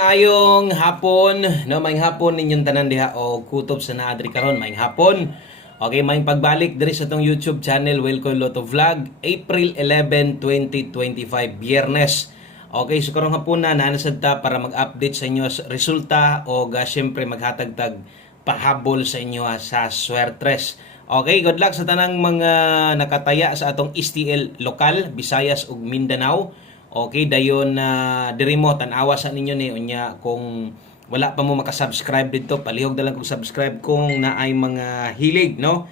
Ayong hapon, no, maayong hapon ninyong tanan diha o kutob sa naadri karon, maayong hapon. Okay, maayong pagbalik diri sa tong YouTube channel Welcome Lotto Vlog, April 11, 2025, Biyernes. Okay, so karong hapon na naanasad ta para mag-update sa inyo sa resulta o syempre maghatag-tag pahabol sa inyo sa Swertres. Okay, good luck sa tanang mga nakataya sa atong STL lokal, Visayas ug Mindanao. Okay, dayon na diri mo tan-awa sa ninyo ni unya kung wala pa mo makasubscribe dito, palihog na lang kung subscribe kung naay mga hilig, no?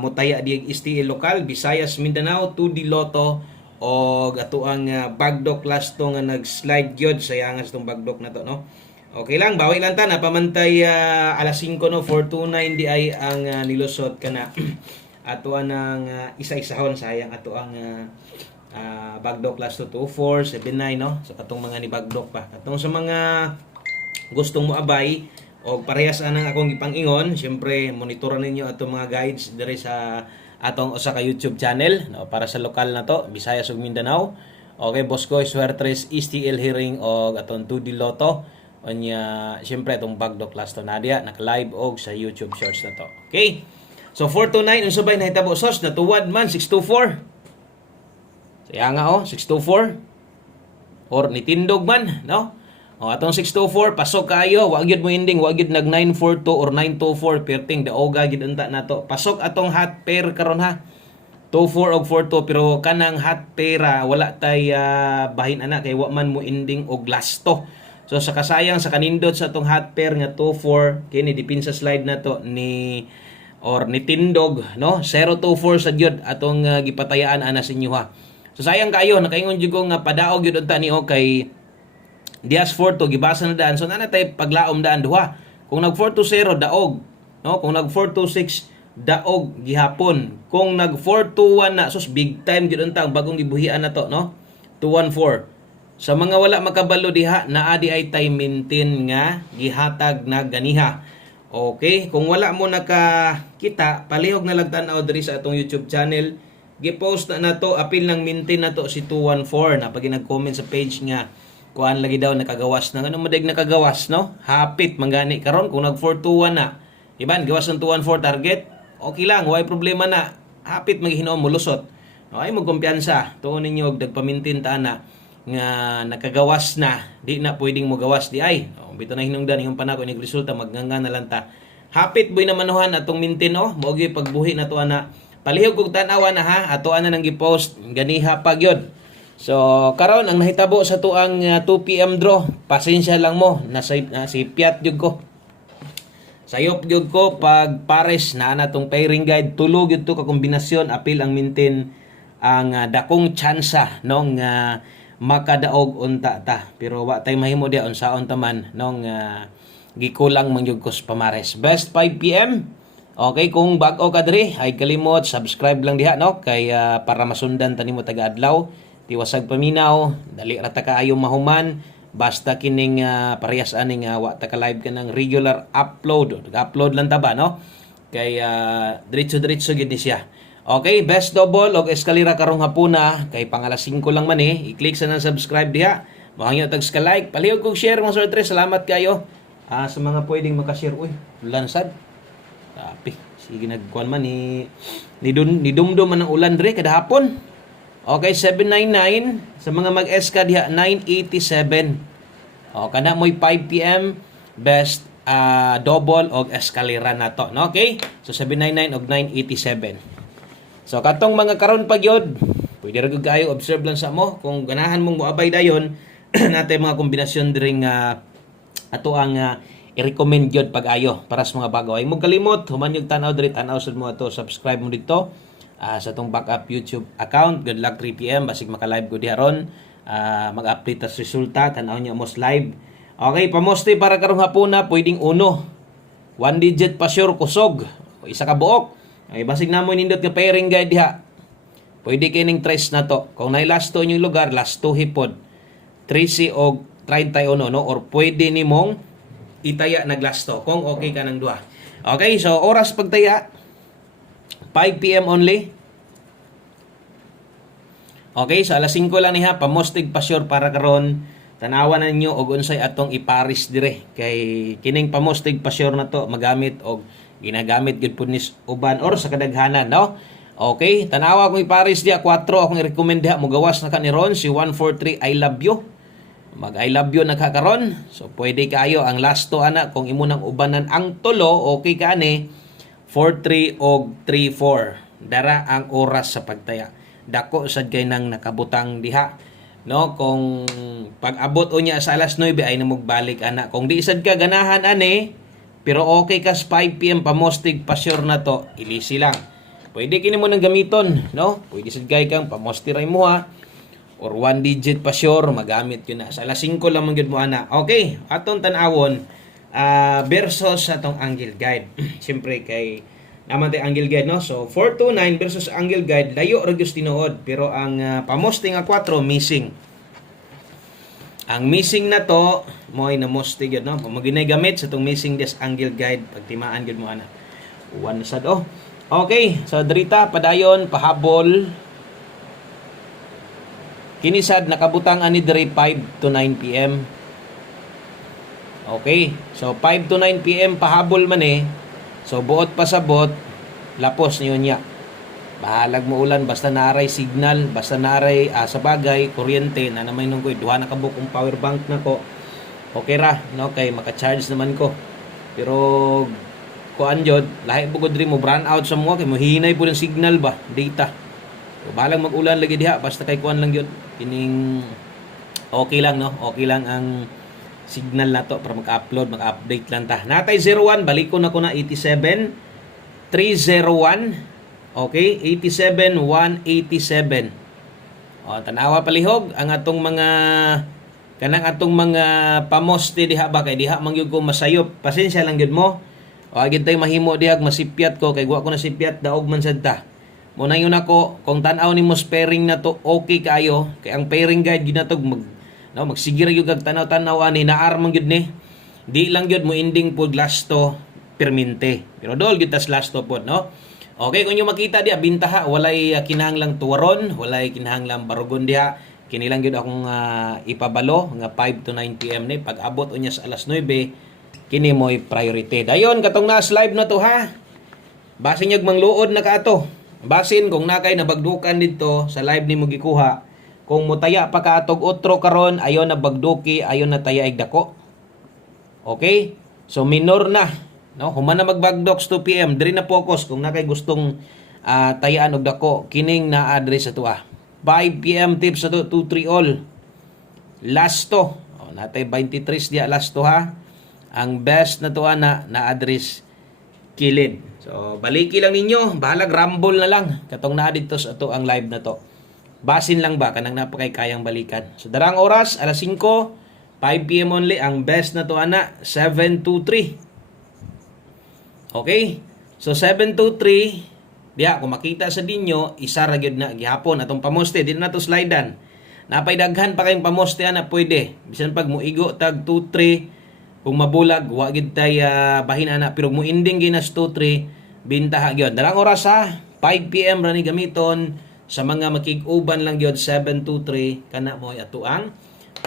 Mutaya di STL lokal, Visayas, Mindanao, 2D Lotto o ato ang bagdok last to nga nag-slide gyud sa yangas tong bagdok na to, no? Okay lang, bawi lang ta na pamantay alas 5 no 429 di ay ang nilusot kana ato ang isa-isahon sayang ato ang bagdok last to 24, 79 no. So katong mga ni bagdok pa. Katong sa mga gustong mo abay o parehas anang akong gipang-ingon, syempre monitoran ninyo atong mga guides diri sa atong usa ka YouTube channel no para sa lokal na to, Visayas ug Mindanao. Okay, Bosco Swertres STL hearing o atong 2D Lotto. Onya syempre atong bagdok last to nadia naka-live og sa YouTube shorts na to. Okay. So 429 unsabay nahitabo sos natuwad man 624. Kaya nga 624 or nitindog man, no? O atong 624 pasok kayo, wa gyud mo ending, wa gyud nag 942 or 924 perting daoga gyud unta nato. Pasok atong hot pair karon ha. 24 og 42 pero kanang hot pair wala tay bahin ana kay wa man mo ending og lasto. So sa kasayang sa kanindot sa atong hot pair nga 24 kini dipin sa slide nato ni or nitindog, no? 024 sa gyud atong gipatayaan ana sa inyo ha. So sayang kayo nakaingon jud ko nga padaog gyud unta ni kay Dias 4 to gibasa na daan. So nana tay paglaom daan duha. Kung nag 420 daog, no? Kung nag 426 daog gihapon. Kung nag 421 na sus big time gyud unta ang bagong gibuhian na to, no? 214. Sa mga wala makabalo diha naa di ay tay maintain nga gihatag na ganiha. Okay, kung wala mo nakakita, palihog na lang tan-aw diri sa atong YouTube channel. Gipost na to apil ng maintain na to si 214 na pag nag-comment sa page nga kuan lagi daw nakagawas ng ano madig nakagawas, no? Hapit manggani karon kung nag 421 na. Iban gawas ng 214 target. Okay lang, way problema na. Hapit maghinom mulusot. No, ay mo kumpiyansa. Tuon ninyo og dagpamintin ta na nga nakagawas na. Di na pwedeng mo gawas di ay. No, bito na hinungdan yung panako ni resulta magnganga na lang ta. Hapit boy na manuhan atong maintain no. Mogi pagbuhi na to ana. Palihog kog tan-awa na ha, ato ana nang gi-post ganiha pa gyud. So karon ang nahitabo sa tuang 2 PM draw, pasensya lang mo, nasipyat gyud ko. Sayop gyud ko pag pares na tong pairing guide, tulo gyud to ka kombinasyon apil ang maintain ang dakong tsansa nong makadaog unta ta. Pero wa tay mahimo dia unsaon ta man nong gikulang man gyud ko sa pamares. Best 5 PM. Okay, kung bag-o ka diri, ay kalimot subscribe lang diha no kay para masundan tani mo taga-adlaw, tiwasag paminaw, dali ra ta kaayo mahuman, basta kining parehas aning wa ta ka live ka ng regular upload. Upload lang ta ba no? Kay diretso-diretso gid ni siya. Okay, best double og eskalera karong hapuna kay pang alas 5 lang man i-click sa nang subscribe diha. Mahangyo tag ska like, palihog kog share mga sortre, salamat kayo. Sa mga pwedeng maka-share uy, lansad. Tapi sige nagkuan man ni dumdum man ang ulan dre kada hapon. Okay, 799 sa mga mag-eska diha 987. Kana mo'y 5 PM best double og eskalera nato, no? Okay? So 799 og 987. So katong mga karon pa gyud, pwede ra gyud kayo observe lang sa mo kung ganahan mong moabay dayon natay mga kombinasyon diri nga ato ang i-recommend yun pag-ayo para sa mga bago. Ay mo kalimot, human yung tanaw diri, tanaw sa mo ito, subscribe mo dito sa itong backup YouTube account. Good luck 3 PM, basig maka-live ko diharon. Mag-update as resulta, tanaw niya most live. Okay, pamoste para karong hapuna, pwedeng uno. 1 digit pa sure kusog. O isa ka buok. Ay, basig na mo nindot nga pairing guide diha. Pwede kining trace na to. Kung nay last to yung lugar, last to hipod. 13 o 31, no? Or pwede ni mong itaya naglasto kung okay ka ng duha. Okay, so oras pagtaya 5 PM only. Okay, so alas 5 lang niha, pamostig pa sure para karon tanawan na ninyo og unsay atong iparis dire kay kining pamostig pa-sure na to magamit og ginagamit gid pud ni uban or sa kadaghanan, no? Okay, tanawa kung iparis dia 4 akong i-recommend diha mo gawas na ka ni ron si 143 I love you. Mag I love you nagkakaron. So pwede kayo ang last to ana kung imo nang ubanan ang tulo, okay ka ani 43 og 34. Dara ang oras sa pagtaya. Dako sad kay nang nakabutang diha. No, kung pag-abot unya sa alas 9 ay namugbalik ana. Kung di sad ka ganahan ani, pero okay kas 5 PM pamostig pa-sure na to, ilisi lang. Pwede kini mo nang gamiton, no? Pwede sad kay kang pamostiray mo ha. Or 1 digit pa-sure, magamit yun na. Sa alas 5 lang man gyud mo ana. Okay, atong tan-awon versus atong angle guide. Siyempre kay naman tayo angle guide, no? So 429 versus angle guide, layo ra gyud tinuod, pero ang pamosting nga 4 missing. Ang missing na to mo ay namostig yun, no? Maginay gamit sa itong missing des angle guide pagtimaan gyud mo ana. One sad oh. Okay, so drita padayon pahabol. Kinisad nakabutang ani diri 5 to 9 PM. Okay, so 5 to 9 PM pahabol man eh. So buot pasabot, lapos niyo niya. Bahalag mo ulan basta naaray signal, basta naaray sa bagay kuryente na naman nung ko duha na kabuk kong power bank na ko. Okay ra, no, kay maka-charge naman ko. Pero kuan jud, lahi bugod rin mo brown out sa mo kay mohinay pud ang signal ba, data. So, bahalag mag-ulan lagi diha basta kay kuan lang yun. Kining okay lang, no? Okay lang ang signal na to para mag-upload, mag-update lang ta. Natay 01, balik ko na 87 301. Okay, 87 187. O tanawa palihog ang atong mga kanang atong mga pamoste diha ba kay diha man gyud ko masayop. Pasensya lang gyud mo. O agid tay mahimo diha masipyat ko kay wa ko nasipyat daog man sad ta. Muna yun ako, kung tanaw ni mo pairing na to, okay kayo. Kaya ang pairing guide yun na to, magsigir yung kag tanaw-tanaw ani, naarmang yun ni. Di lang yun mo ending po last to perminte. Pero dool yun tas last to po, no? Okay, kung yung makita diha, bintaha, walay kinahanglang tuwaron, walay kinahanglang barugon diha. Kinilang yun akong ipabalo, nga 5 to 9 PM ni. Pag abot unya sa alas 9, kini mo'y priority. Dayon, katong nas live na to ha. Basin yung mangluod na ka to. Basin kung nakay nabagdukan dito sa live ni mo gikuha, kung mutaya pa kaatog otro karon ayon na bagduki, ayon na taya ig dako. Okay? So minor na, no? Human na magbagdoks 2 PM, diri na focus kung nakay gustong tayaan og dako, kining na address ato 5 PM tips ato 2 3 all. Last to. Natay 23 dia last to ha. Ang best na to na address kilid. So, baliki lang ninyo. Bahalag rumble na lang. Katong na dito sa ito ang live na to. Basin lang ba? Kanang napakay kayang balikan. So, darang oras, alas 5, 5 PM only. Ang best na to, 723. Okay? So, 723. Diya, kung makita sa dinyo, isa ra gyud na gihapon. Atong pamoste, di na to slidean. Napay daghan pa kayong pamoste na pwede. Bisan pag muigo, tag 2-3. Kung mabulag, wagid tay bahin ana pero mo ending ginas 2-3 bintaha gyud. Darang oras 5 PM ra ni gamiton sa mga makig-uban lang gyud 723 kana mo ato ang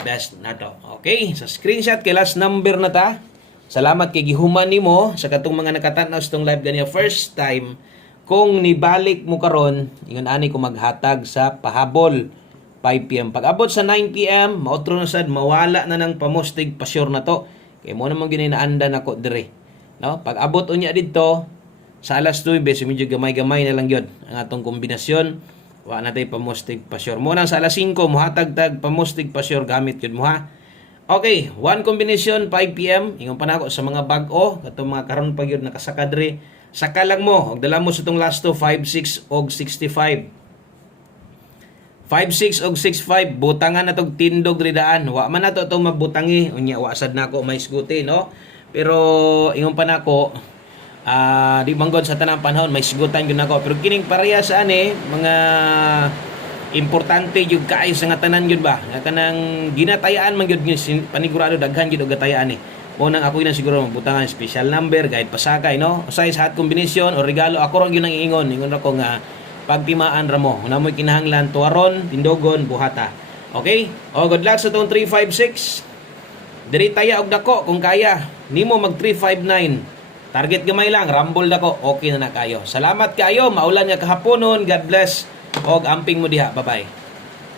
best nato. Okay, sa screenshot kay last number na ta. Salamat kay gihuman nimo sa katong mga nakatan-aw sa tong live ganiya first time. Kung nibalik mo karon, ingon ani ko maghatag sa pahabol 5 PM. Pag abot sa 9 PM, maotro na sad mawala na ng pamostig pa-sure na to. Kaya mo naman gininaandan ako dire. No? Pag abot unya dito, sa alas 9, so medyo gamay-gamay na lang yun. Ang atong kombinasyon, wa natin pamostig pa-sure. Muna sa alas 5, muhatag-tag pamostig pa-sure gamit yun mo ha. Okay, one combination 5 PM. Ingon pa na ako sa mga bag-o, katong mga karon pa yun nakasaka dire. Saka lang mo, og dala mo sa itong last to 5-6 og 65. 5-6 og 6-5, butangan na tog tindog ridaan. Wa man nato itong mabutangi. Unya, wasad na ako may siguti, no? Pero, ingon pa na ako, di banggod sa tanang panahon, may sigutan yun ako. Pero kining pareha sa mga importante yung kaay sa nga tanan yun ba? Nga kanang ginatayaan man yun, panigurado daghan yun o gatayaan Unang ako yun siguro mabutangan, special number, guide pasakay, no? Size, hat combination, o regalo, ako rin yun ang ingon. Ingon ako nga, pagtimaan ra mo na mo'y kinahanglan tuwaron, tindogon, buhata. Okay? O, good luck sa itong 356. Diri taya og dako kung kaya. Nimo mag 359. Target gamay lang, rumble dako, okay na kayo. Salamat kayo, maulan nga kahaponon. God bless. Og amping mo diha. Bye-bye.